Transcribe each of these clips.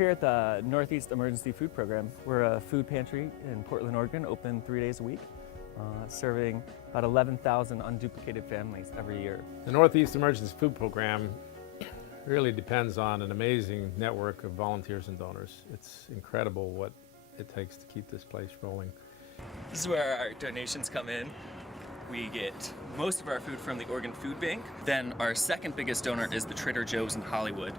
here at the Northeast Emergency Food Program. We're a food pantry in Portland, Oregon, open 3 days a week, serving about 11,000 unduplicated families every year. The Northeast Emergency Food Program really depends on an amazing network of volunteers and donors. It's incredible what it takes to keep this place rolling. This is where our donations come in. We get most of our food from the Oregon Food Bank. Then our second biggest donor is the Trader Joe's in Hollywood.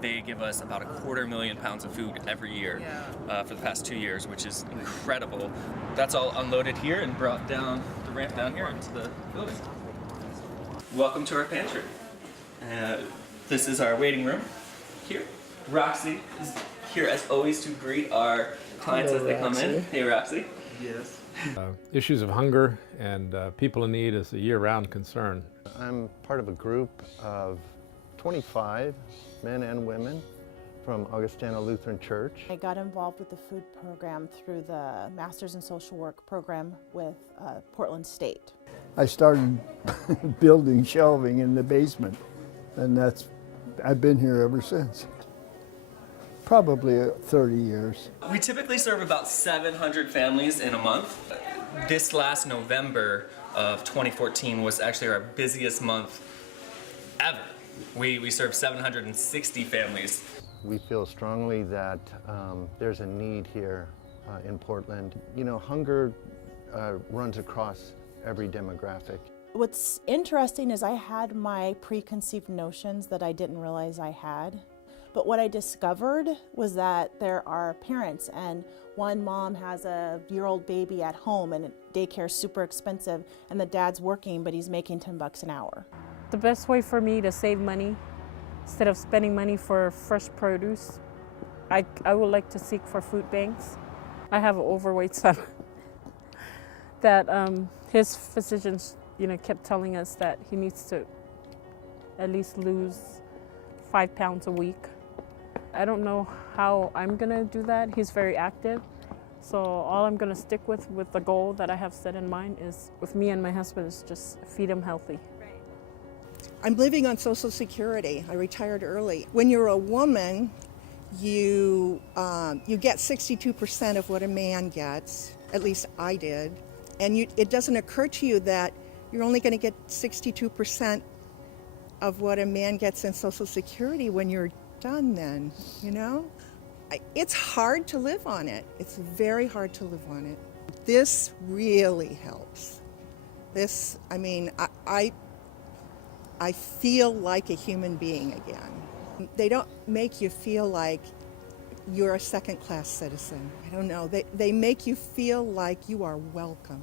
They give us about 250,000 pounds of food every year for the past 2 years, which is incredible. That's all unloaded here and brought down the ramp down here into the building. Welcome to our pantry. This is our waiting room here. Roxy is here as always to greet our clients as they come in. Hey, Roxy. Yes. Issues of hunger and people in need is a year-round concern. I'm part of a group of 25 men and women from Augustana Lutheran Church. I got involved with the food program through the Masters in Social Work program with Portland State. I started building shelving in the basement, and I've been here ever since. Probably 30 years. We typically serve about 700 families in a month. This last November of 2014 was actually our busiest month ever. We served 760 families. We feel strongly that there's a need here in Portland. You know, hunger runs across every demographic. What's interesting is I had my preconceived notions that I didn't realize I had. But what I discovered was that there are parents, and one mom has a year-old baby at home and daycare is super expensive, and the dad's working, but he's making $10 an hour. The best way for me to save money, instead of spending money for fresh produce, I would like to seek for food banks. I have an overweight son that his physicians, kept telling us that he needs to at least lose 5 pounds a week. I don't know how I'm gonna do that. He's very active. So all I'm gonna stick with the goal that I have set in mind is, with me and my husband, is just feed him healthy. I'm living on Social Security. I retired early. When you're a woman, you get 62% of what a man gets. At least I did. And it doesn't occur to you that you're only going to get 62% of what a man gets in Social Security when you're done then, It's hard to live on it. It's very hard to live on it. This really helps. I feel like a human being again. They don't make you feel like you're a second-class citizen. I don't know. They make you feel like you are welcome.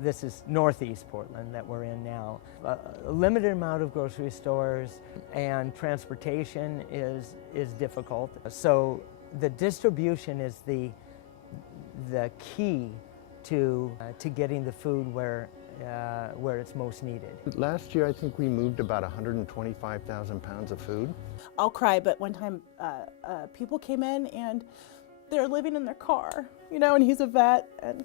This is Northeast Portland that we're in now. A limited amount of grocery stores, and transportation is difficult. So the distribution is the key to getting the food where it's most needed. Last year, I think we moved about 125,000 pounds of food. I'll cry, but one time people came in and they're living in their car, and he's a vet, and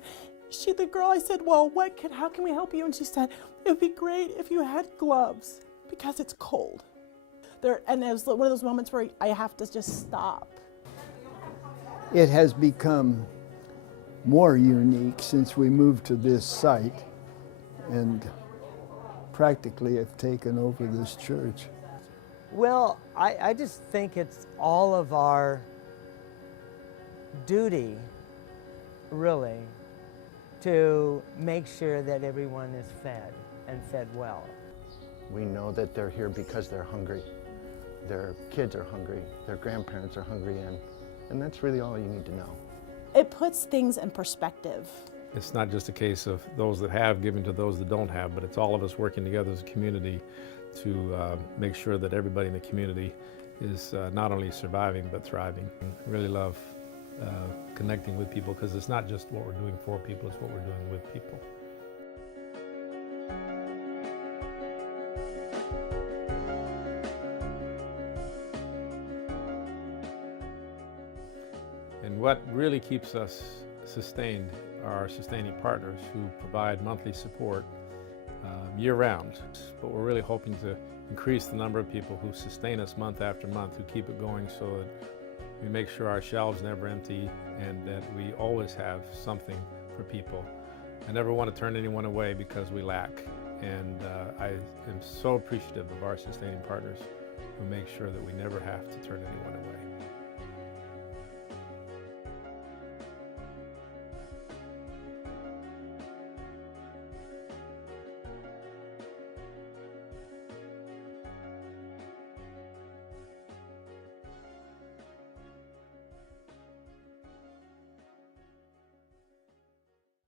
the girl, I said, well, how can we help you? And she said, it would be great if you had gloves because it's cold. And it was one of those moments where I have to just stop. It has become more unique since we moved to this site and practically have taken over this church. Well, I just think it's all of our duty, really, to make sure that everyone is fed and fed well. We know that they're here because they're hungry. Their kids are hungry, their grandparents are hungry, and that's really all you need to know. It puts things in perspective. It's not just a case of those that have giving to those that don't have, but it's all of us working together as a community to make sure that everybody in the community is not only surviving but thriving. I really love connecting with people, because it's not just what we're doing for people, it's what we're doing with people. And what really keeps us sustained are our sustaining partners who provide monthly support year-round. But we're really hoping to increase the number of people who sustain us month after month, who keep it going, so that we make sure our shelves never empty and that we always have something for people. I never want to turn anyone away because we lack. And I am so appreciative of our sustaining partners who make sure that we never have to turn anyone away.